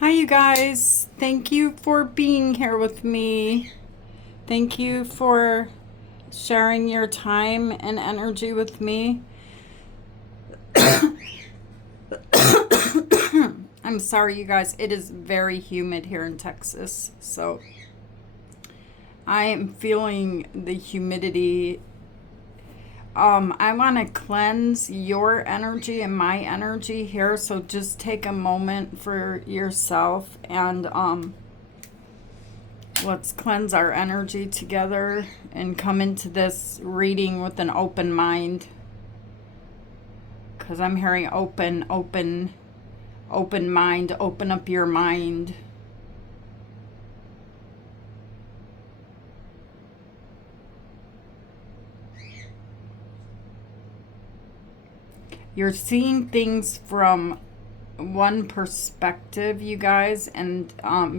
Hi, you guys. Thank you for being here with me. Thank you for sharing your time and energy with me. I'm sorry, you guys. It is very humid here in Texas. So I am feeling the humidity. I want to cleanse your energy and my energy here. So just take a moment for yourself and let's cleanse our energy together and come into this reading with an open mind. Because I'm hearing open mind. Open up your mind. You're seeing things from one perspective, you guys, and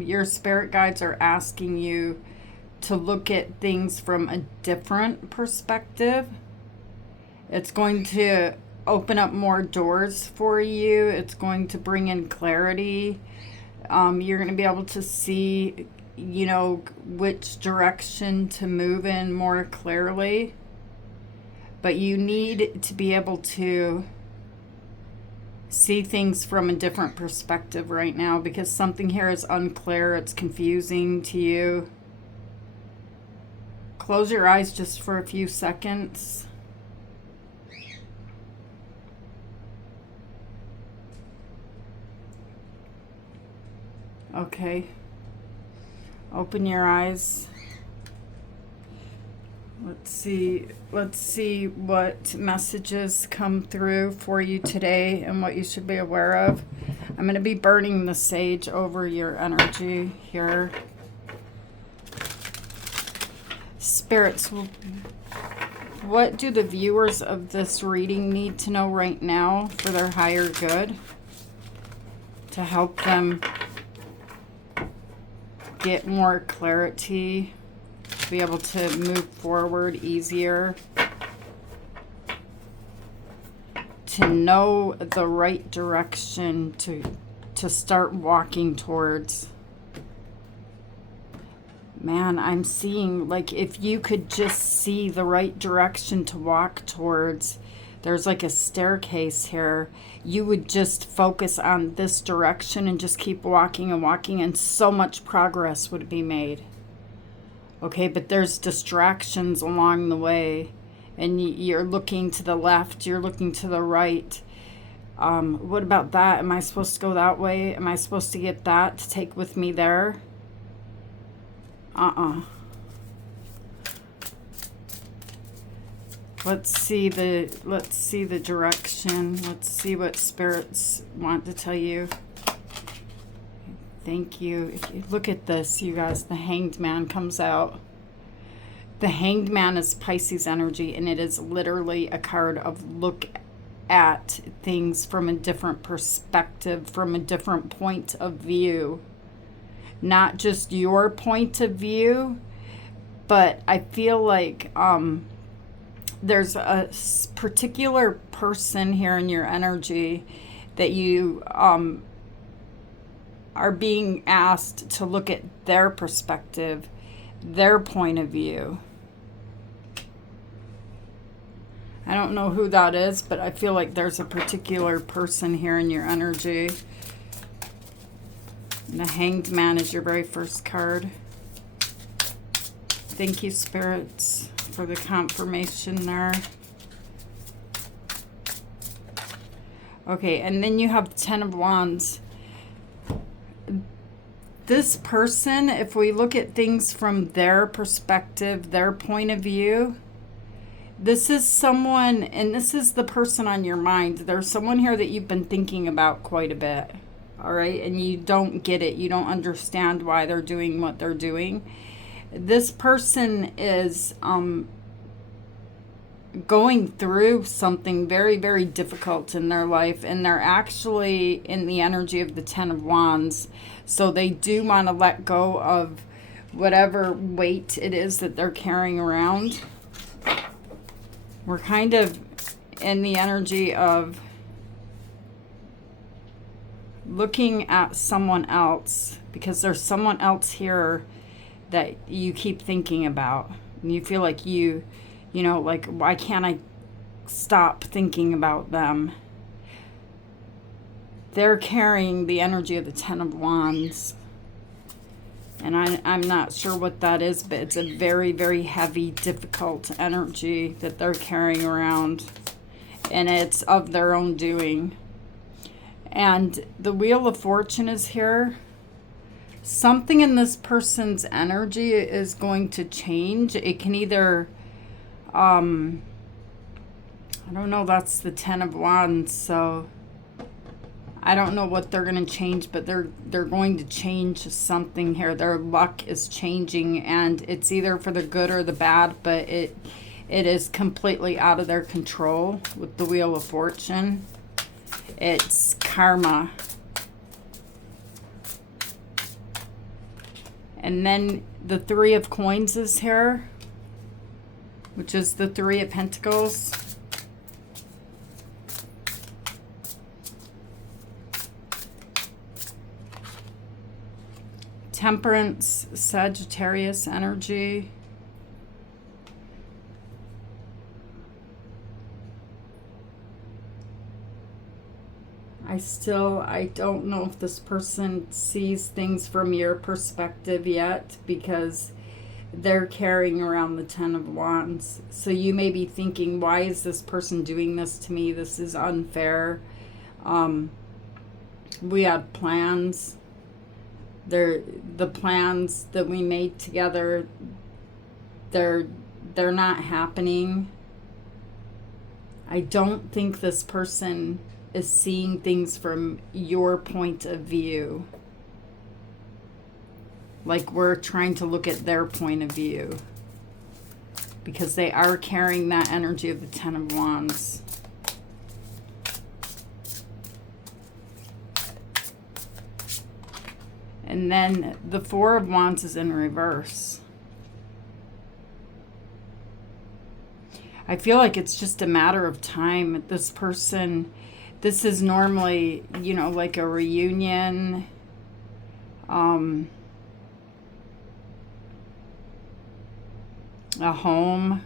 your spirit guides are asking you to look at things from a different perspective. It's going to open up more doors for you. It's going to bring in clarity. You're going to be able to see, which direction to move in more clearly. But you need to be able to see things from a different perspective right now because something here is unclear. It's confusing to you. Close your eyes just for a few seconds. Okay. Open your eyes. Let's see what messages come through for you today and what you should be aware of. I'm going to be burning the sage over your energy here. Spirits, what do the viewers of this reading need to know right now for their higher good to help them get more clarity, be able to move forward easier, to know the right direction to start walking towards? Man, I'm seeing, like, if you could just see the right direction to walk towards, there's like a staircase here. You would just focus on this direction and just keep walking and walking, and so much progress would be made. Okay, but there's distractions along the way, and you're looking to the left, you're looking to the right. What about that? Am I supposed to go that way? Am I supposed to get that to take with me there? Let's see the direction. Let's see what spirits want to tell you. Thank you. If you look at this, you guys, the Hanged Man comes out. The Hanged Man is Pisces energy, and it is literally a card of look at things from a different perspective, from a different point of view. Not just your point of view, but I feel like there's a particular person here in your energy that you are being asked to look at their perspective, their point of view. I don't know who that is, but I feel like there's a particular person here in your energy. And the Hanged Man is your very first card. Thank you, spirits, for the confirmation there. Okay, and then you have the Ten of Wands. This person, if we look at things from their perspective, their point of view, this is someone, and this is the person on your mind. There's someone here that you've been thinking about quite a bit, all right? And you don't get it. You don't understand why they're doing what they're doing. This person is going through something very, very difficult in their life, and they're actually in the energy of the Ten of Wands. So they do want to let go of whatever weight it is that they're carrying around. We're kind of in the energy of looking at someone else, because there's someone else here that you keep thinking about. And you feel like you know, like, why can't I stop thinking about them? They're carrying the energy of the Ten of Wands. And I'm not sure what that is, but it's a very, very heavy, difficult energy that they're carrying around. And it's of their own doing. And the Wheel of Fortune is here. Something in this person's energy is going to change. It can either, I don't know, that's the Ten of Wands, so I don't know what they're going to change, but they're going to change something here. Their luck is changing, and it's either for the good or the bad, but it is completely out of their control with the Wheel of Fortune. It's karma. And then the Three of Coins is here, which is the Three of Pentacles. Temperance, Sagittarius energy. I don't know if this person sees things from your perspective yet, because they're carrying around the Ten of Wands. So you may be thinking, why is this person doing this to me? This is unfair. We had plans. The plans that we made together, they're not happening. I don't think this person is seeing things from your point of view. Like we're trying to look at their point of view. Because they are carrying that energy of the Ten of Wands. And then the Four of Wands is in reverse. I feel like it's just a matter of time. This person, this is normally, you know, like a reunion. A home.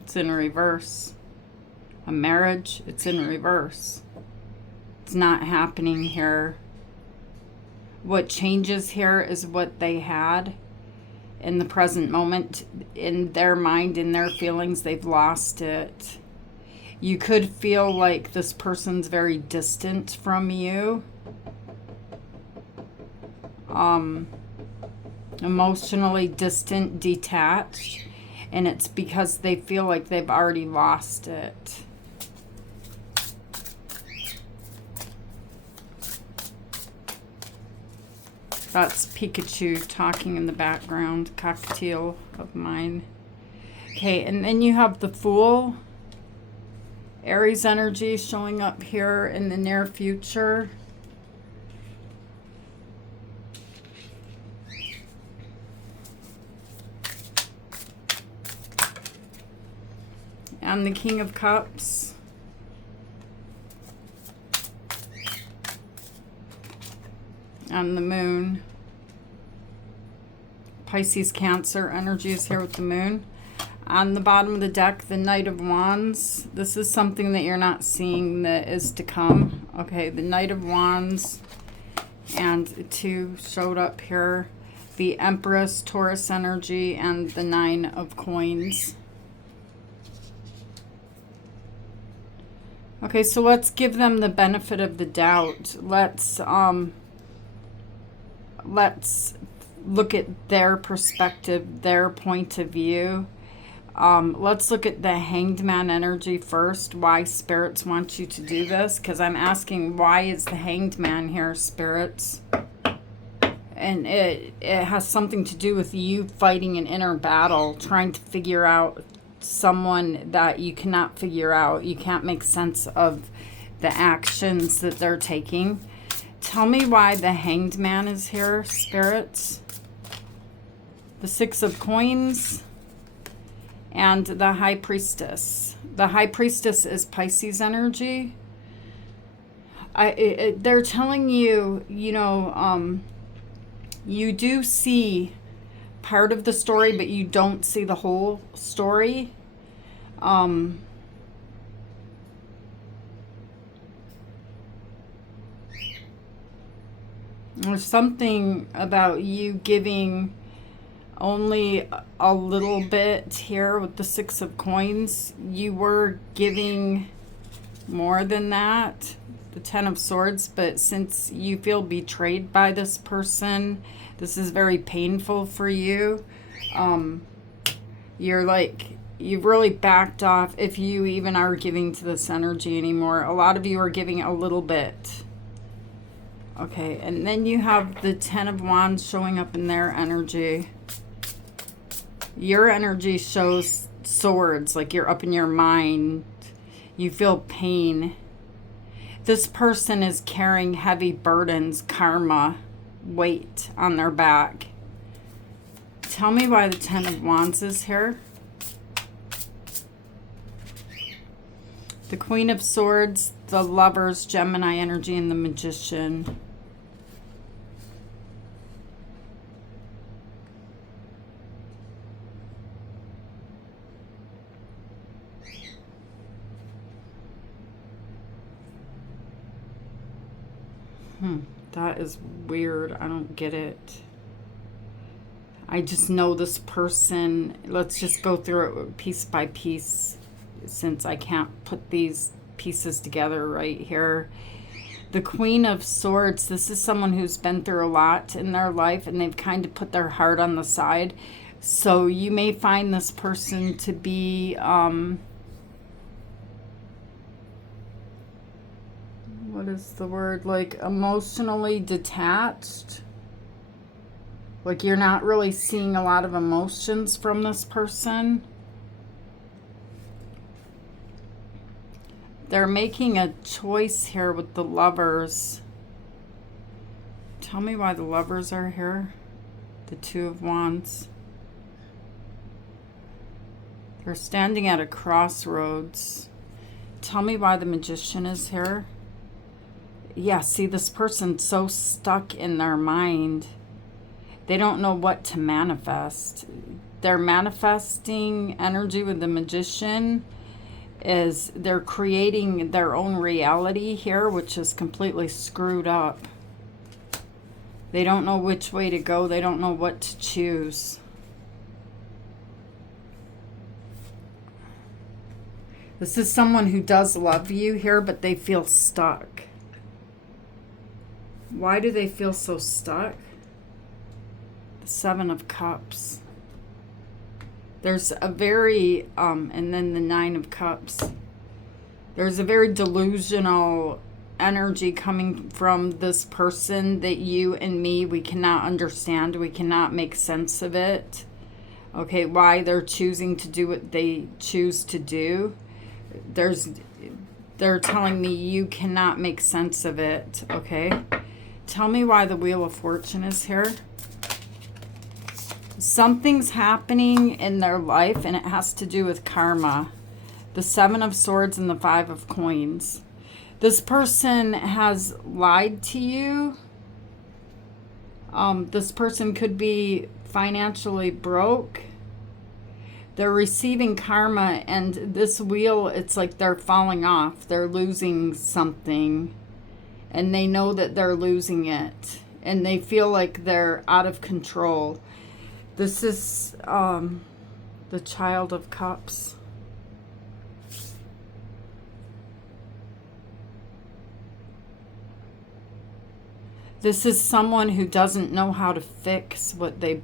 It's in reverse. A marriage, it's in reverse. It's not happening here. What changes here is what they had in the present moment. In their mind, in their feelings, they've lost it. You could feel like this person's very distant from you. Emotionally distant, detached. And it's because they feel like they've already lost it. That's Pikachu talking in the background, cockatiel of mine. Okay, and then you have the Fool. Aries energy showing up here in the near future. And the King of Cups. And the Moon. Pisces, Cancer energy is here with the Moon. On the bottom of the deck, the Knight of Wands. This is something that you're not seeing that is to come. Okay, the Knight of Wands. And two showed up here. The Empress, Taurus energy, and the Nine of Coins. Okay, so let's give them the benefit of the doubt. Let's look at their perspective, their point of view. Let's look at the Hanged Man energy first. Why spirits want you to do this? Because I'm asking, why is the Hanged Man here, spirits? And it has something to do with you fighting an inner battle, trying to figure out someone that you cannot figure out. You can't make sense of the actions that they're taking. Tell me why the Hanged Man is here, spirits. the Six of Coins, and the High Priestess. The High Priestess is Pisces energy. They're telling you, you know, you do see part of the story, but you don't see the whole story. There's something about you giving only a little bit here with the Six of Coins. You were giving more than that, the Ten of Swords, but since you feel betrayed by this person, this is very painful for you. You're like, you've really backed off if you even are giving to this energy anymore. A lot of you are giving a little bit. Okay, and then you have the Ten of Wands showing up in their energy. Your energy shows swords, like you're up in your mind. You feel pain. This person is carrying heavy burdens, karma, weight on their back. Tell me why the Ten of Wands is here. The Queen of Swords, the Lovers, Gemini energy, and the Magician. That is weird. I don't get it. I just know this person. Let's just go through it piece by piece, since I can't put these pieces together right here. The Queen of Swords, this is someone who's been through a lot in their life, and they've kind of put their heart on the side. So you may find this person to be what is the word, like emotionally detached. Like you're not really seeing a lot of emotions from this person. They're making a choice here with the Lovers. Tell me why the Lovers are here. The Two of Wands. They're standing at a crossroads. Tell me why the Magician is here. Yeah, see, this person's so stuck in their mind. They don't know what to manifest. Their manifesting energy with the Magician is they're creating their own reality here, which is completely screwed up. They don't know which way to go. They don't know what to choose. This is someone who does love you here, but they feel stuck. Why do they feel so stuck? The Seven of Cups. There's a very, and then the Nine of Cups. There's a very delusional energy coming from this person that you and me, we cannot understand. We cannot make sense of it. Okay, why they're choosing to do what they choose to do. They're telling me you cannot make sense of it, okay? Tell me why the Wheel of Fortune is here. Something's happening in their life, and it has to do with karma. The Seven of Swords and the Five of Coins. This person has lied to you. This person could be financially broke. They're receiving karma, and this wheel, it's like they're falling off. They're losing something, and they know that they're losing it, and they feel like they're out of control. This is the Child of Cups. This is someone who doesn't know how to fix what they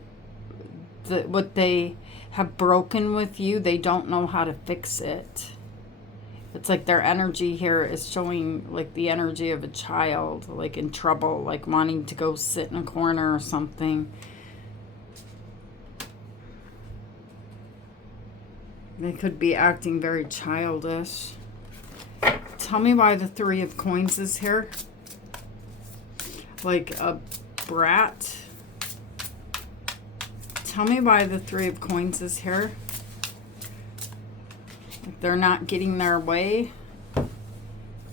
have broken with you. They don't know how to fix it. It's like their energy here is showing like the energy of a child, like in trouble, like wanting to go sit in a corner or something. They could be acting very childish. Tell me why the Three of Coins is here. Like a brat. Tell me why the Three of Coins is here. They're not getting their way.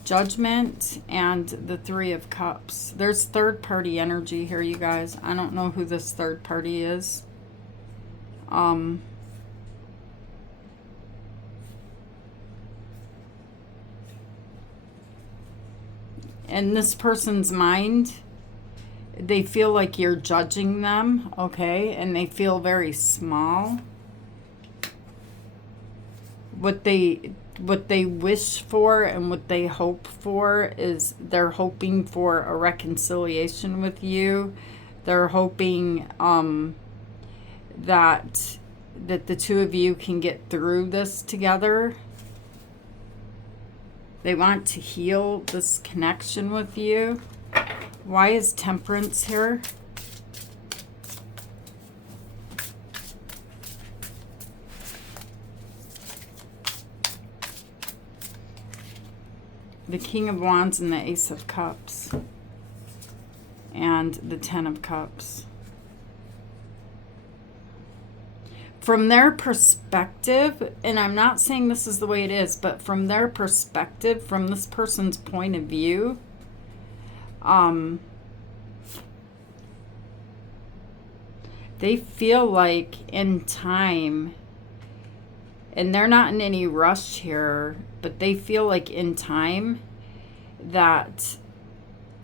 Judgment and the Three of Cups. There's third party energy here, you guys. I don't know who this third party is. In this person's mind, they feel like you're judging them, okay? And they feel very small. What they wish for and what they hope for is they're hoping for a reconciliation with you. They're hoping that the two of you can get through this together. They want to heal this connection with you. Why is Temperance here? The King of Wands and the Ace of Cups. And the Ten of Cups. From their perspective, and I'm not saying this is the way it is, but from their perspective, from this person's point of view, they feel like in time, and they're not in any rush here, but they feel like in time that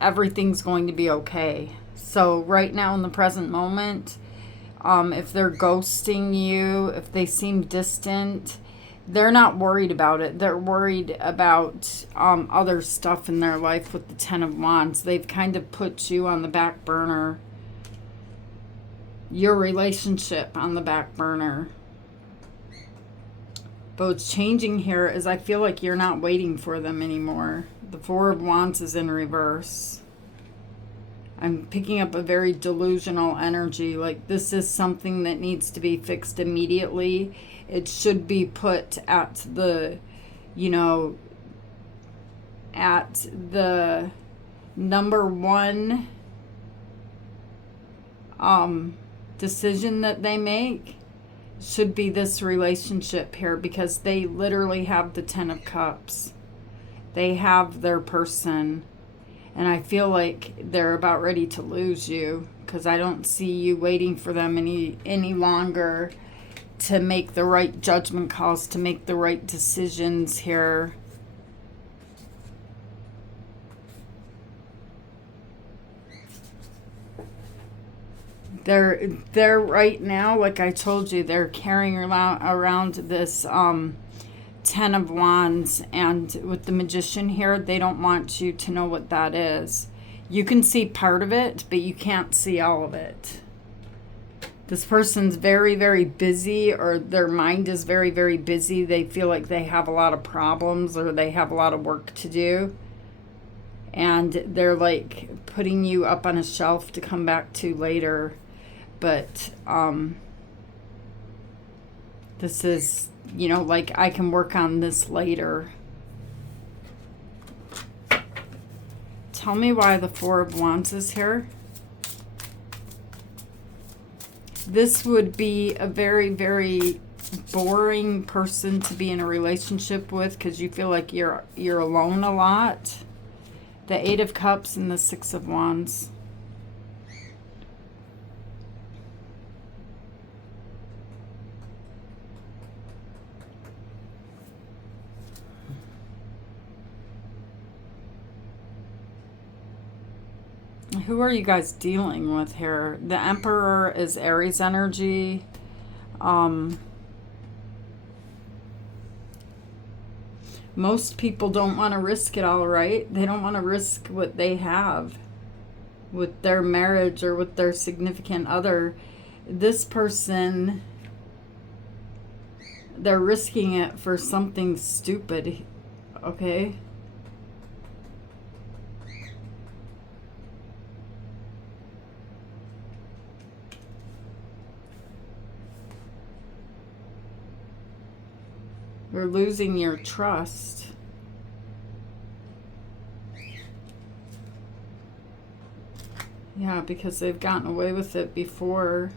everything's going to be okay. So right now in the present moment, if they're ghosting you, if they seem distant, they're not worried about it. They're worried about other stuff in their life with the Ten of Wands. They've kind of put you on the back burner. Your relationship on the back burner. But what's changing here is I feel like you're not waiting for them anymore. The Four of Wands is in reverse. I'm picking up a very delusional energy. Like this is something that needs to be fixed immediately. It should be put at the, you know, at the number one decision that they make should be this relationship here, because they literally have the Ten of Cups. They have their person. And I feel like they're about ready to lose you, because I don't see you waiting for them any longer to make the right judgment calls, to make the right decisions here. They're right now, like I told you, they're carrying around this Ten of Wands, and with the Magician here, they don't want you to know what that is. You can see part of it, but you can't see all of it. This person's very, very busy, or their mind is very, very busy. They feel like they have a lot of problems, or they have a lot of work to do. And they're like putting you up on a shelf to come back to later. But this is, you know, like I can work on this later. Tell me why the Four of Wands is here. This would be a very, very boring person to be in a relationship with, because you feel like you're alone a lot. The Eight of Cups and the Six of Wands. Who are you guys dealing with here? The Emperor is Aries energy. Most people don't want to risk it all, right? They don't want to risk what they have with their marriage or with their significant other. This person, they're risking it for something stupid, okay? You're losing your trust. Yeah, because they've gotten away with it before.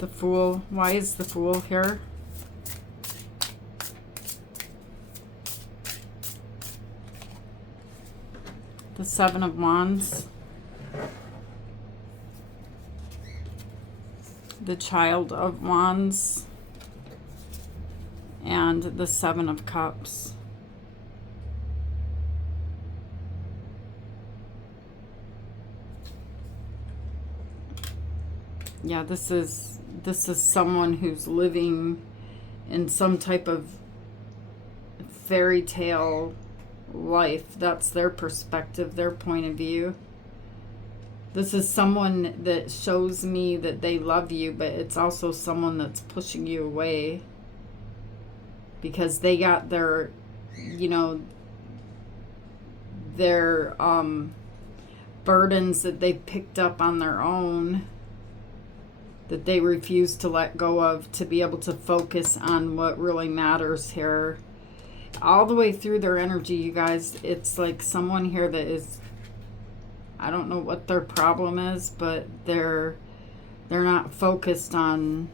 The Fool. Why is the Fool here? The Seven of Wands. The Child of Wands. And the Seven of Cups. Yeah, this is someone who's living in some type of fairy tale life. That's their perspective, their point of view. This is someone that shows me that they love you, but it's also someone that's pushing you away because they got their, you know, their burdens that they picked up on their own, that they refuse to let go of, to be able to focus on what really matters here. All the way through their energy, you guys, it's like someone here that is, I don't know what their problem is, but they're not focused on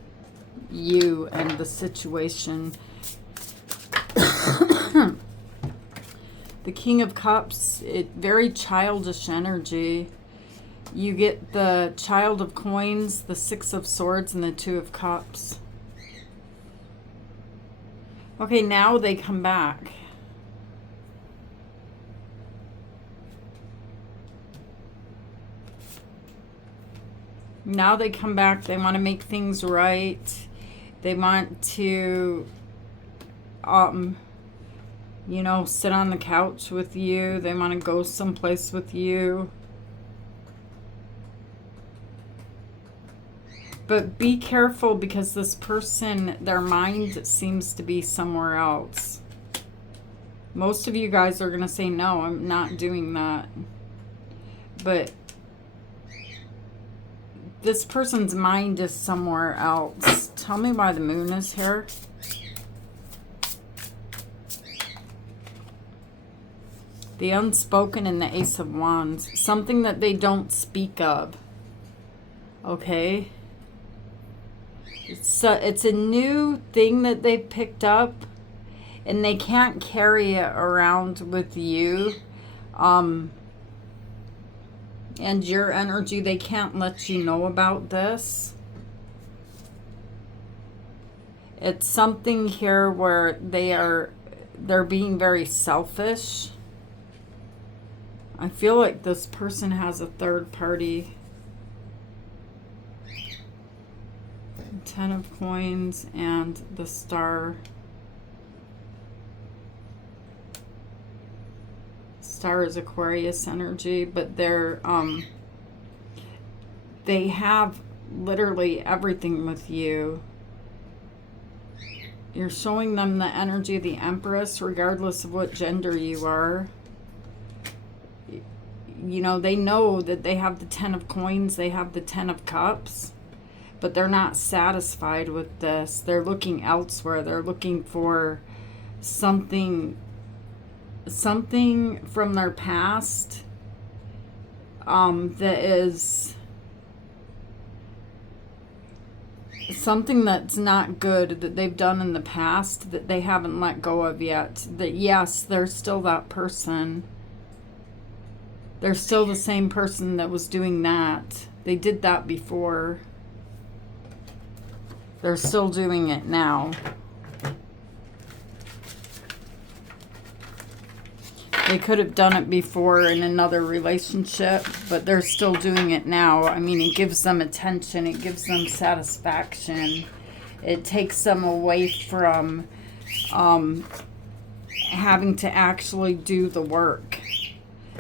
you and the situation. The King of Cups, very childish energy. You get the Child of Coins, the Six of Swords, and the Two of Cups. Okay, now they come back. Now they come back. They want to make things right. They want to, you know, sit on the couch with you. They want to go someplace with you. But be careful, because this person, their mind seems to be somewhere else. Most of you guys are going to say, no, I'm not doing that. But this person's mind is somewhere else. Tell me why the Moon is here. The Unspoken and the Ace of Wands. Something that they don't speak of. Okay? It's a new thing that they picked up, and they can't carry it around with you. And your energy, they can't let you know about this. It's something here where they're being very selfish. I feel like this person has a third party. Ten of Coins and the Star. Star is Aquarius energy, but they have literally everything with you. You're showing them the energy of the Empress, regardless of what gender you are. You know, they know that they have the Ten of Coins, they have the Ten of Cups. But they're not satisfied with this. They're looking elsewhere. They're looking for something from their past that is something that's not good that they've done in the past that they haven't let go of yet. That yes, they're still that person. They're still the same person that was doing that. They did that before. They're still doing it now. They could have done it before in another relationship, but they're still doing it now. I mean, it gives them attention. It gives them satisfaction. It takes them away from having to actually do the work.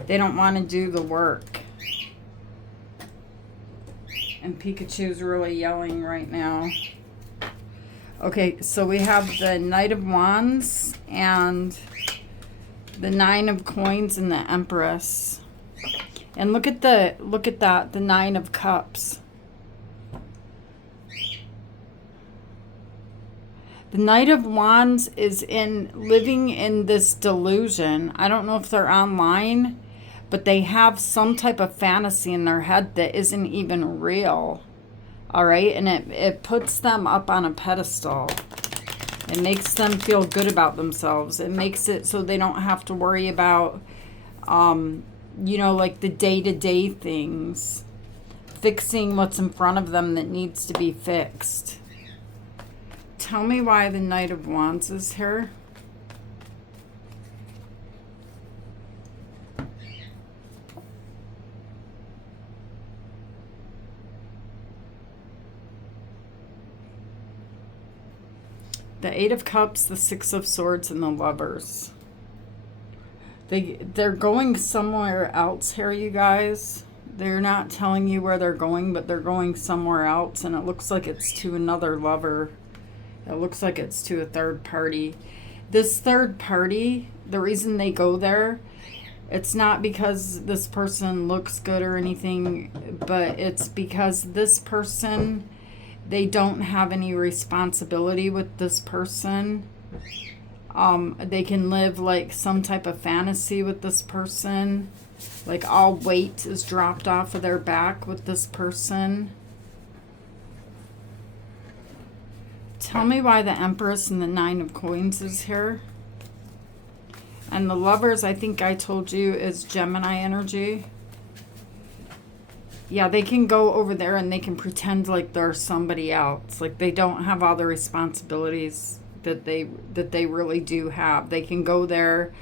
They don't want to do the work. And Pikachu's really yelling right now. Okay, so we have the Knight of Wands and the Nine of Coins and the Empress. And look at that, the Nine of Cups. The Knight of Wands is living in this delusion. I don't know if they're online, but they have some type of fantasy in their head that isn't even real. All right, and it puts them up on a pedestal. It makes them feel good about themselves. It makes it so they don't have to worry about, you know, like the day-to-day things. Fixing what's in front of them that needs to be fixed. Tell me why the Knight of Wands is here. The Eight of Cups, the Six of Swords, and the Lovers. They're going somewhere else here, you guys. They're not telling you where they're going, but they're going somewhere else, and it looks like it's to another lover. It looks like it's to a third party. This third party, the reason they go there, it's not because this person looks good or anything, but it's because this person, they don't have any responsibility with this person. They can live like some type of fantasy with this person. Like all weight is dropped off of their back with this person. Tell me why the Empress and the Nine of Coins is here. And the Lovers, I think I told you, is Gemini energy. Yeah, they can go over there and they can pretend like they're somebody else. Like they don't have all the responsibilities that they really do have. They can go there.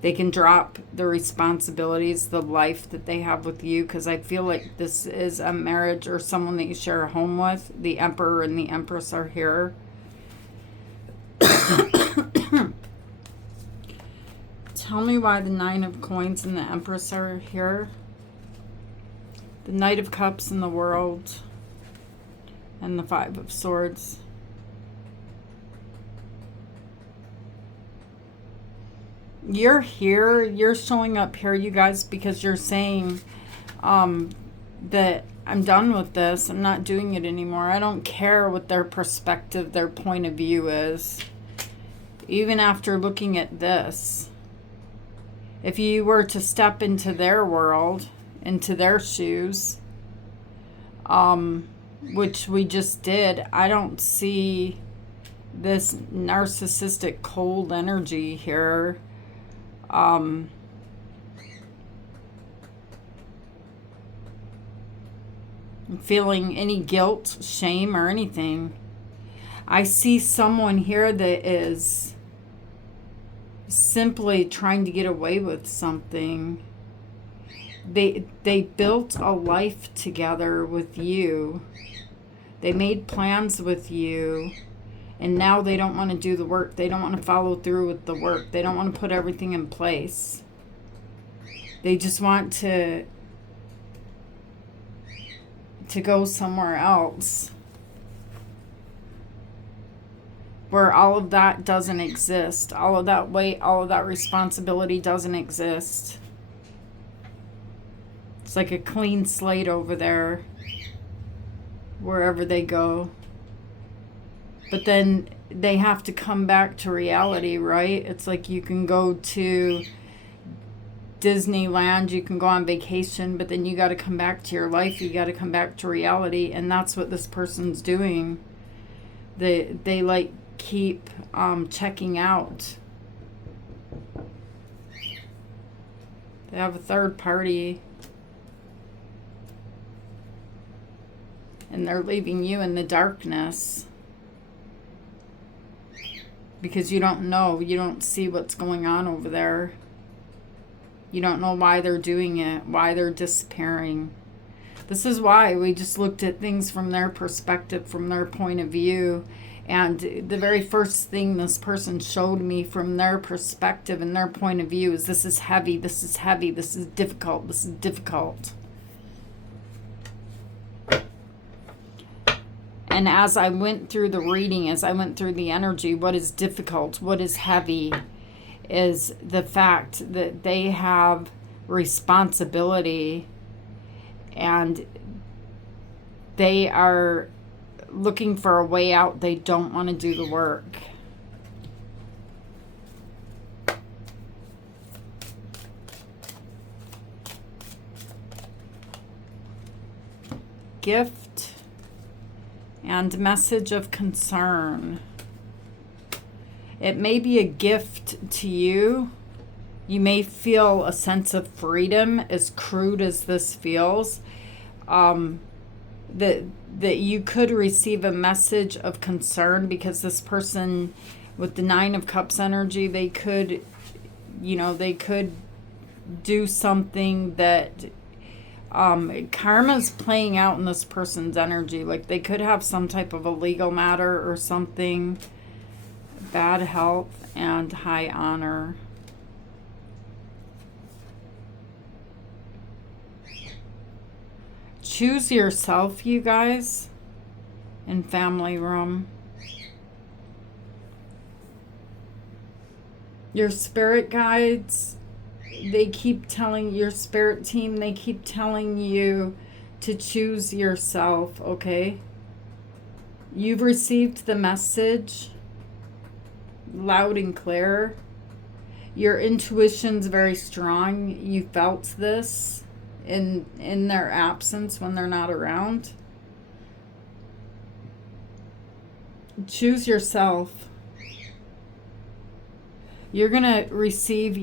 They can drop the responsibilities, the life that they have with you, because I feel like this is a marriage or someone that you share a home with. The Emperor and the Empress are here. Tell me why the Nine of Coins and the Empress are here. The Knight of Cups in the World and the Five of Swords. You're here, you're showing up here, you guys, because you're saying that I'm done with this. I'm not doing it anymore. I don't care what their perspective, their point of view is. Even after looking at this, if you were to step into their world, into their shoes, which we just did, I don't see this narcissistic cold energy here. Feeling any guilt, shame, or anything. I see someone here that is simply trying to get away with something. They built a life together with you. They made plans with you. And now they don't want to do the work. They don't want to follow through with the work. They don't want to put everything in place. They just want to go somewhere else where all of that doesn't exist. All of that weight, all of that responsibility doesn't exist. It's like a clean slate over there wherever they go. But then they have to come back to reality, right? It's like you can go to Disneyland, you can go on vacation, but then you got to come back to your life. You got to come back to reality, and that's what this person's doing. They like keep checking out. They have a third party, and they're leaving you in the darkness. Because you don't know, you don't see what's going on over there. You don't know why they're doing it, why they're disappearing. This is why we just looked at things from their perspective, from their point of view. And the very first thing this person showed me from their perspective and their point of view is this is heavy, this is heavy, this is difficult, this is difficult. And as I went through the reading, as I went through the energy, what is difficult, what is heavy, is the fact that they have responsibility and they are looking for a way out. They don't want to do the work. Gift And message of concern. It may be a gift to you. You may feel a sense of freedom, as crude as this feels. That you could receive a message of concern, because this person with the 9 of Cups energy, they could, they could do something that karma's playing out in this person's energy. Like they could have some type of a legal matter or something. Bad health and high honor. Choose yourself, you guys, in family room. Your spirit guides, they keep telling your spirit team, they keep telling you to choose yourself, okay? You've received the message loud and clear. Your intuition's very strong. You felt this in their absence when they're not around. Choose yourself. You're gonna receive,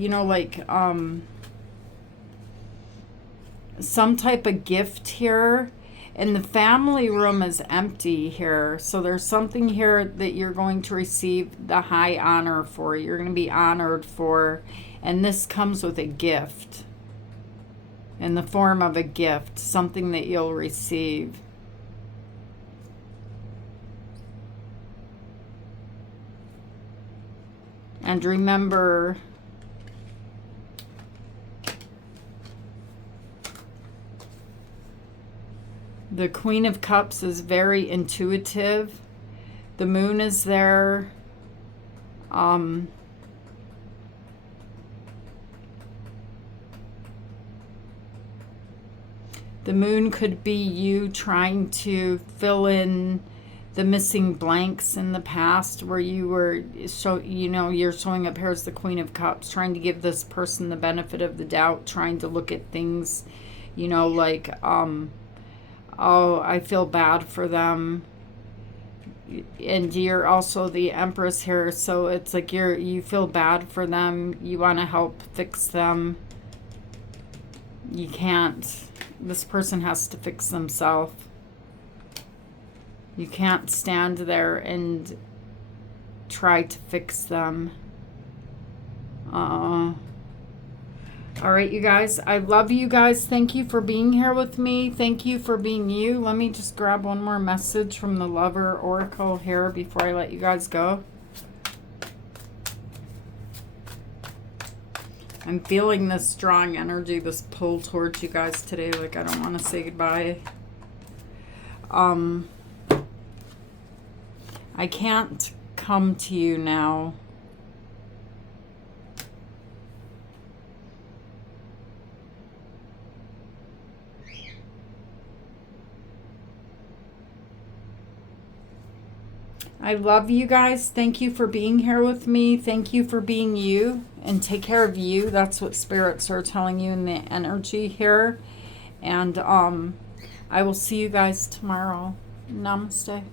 some type of gift here. And the family room is empty here. So there's something here that you're going to receive the high honor for. You're going to be honored for. And this comes with a gift. In the form of a gift. Something that you'll receive. And remember, the Queen of Cups is very intuitive. The moon is there. The moon could be you trying to fill in the missing blanks in the past where you were, you're showing up here as the Queen of Cups, trying to give this person the benefit of the doubt, trying to look at things, oh, I feel bad for them. And you're also the Empress here, so it's like you feel bad for them. You want to help fix them. You can't. This person has to fix themselves. You can't stand there and try to fix them. All right, you guys. I love you guys. Thank you for being here with me. Thank you for being you. Let me just grab one more message from the Lover Oracle here before I let you guys go. I'm feeling this strong energy, this pull towards you guys today. Like, I don't want to say goodbye. I can't come to you now. I love you guys. Thank you for being here with me. Thank you for being you. And take care of you. That's what spirits are telling you in the energy here. And I will see you guys tomorrow. Namaste.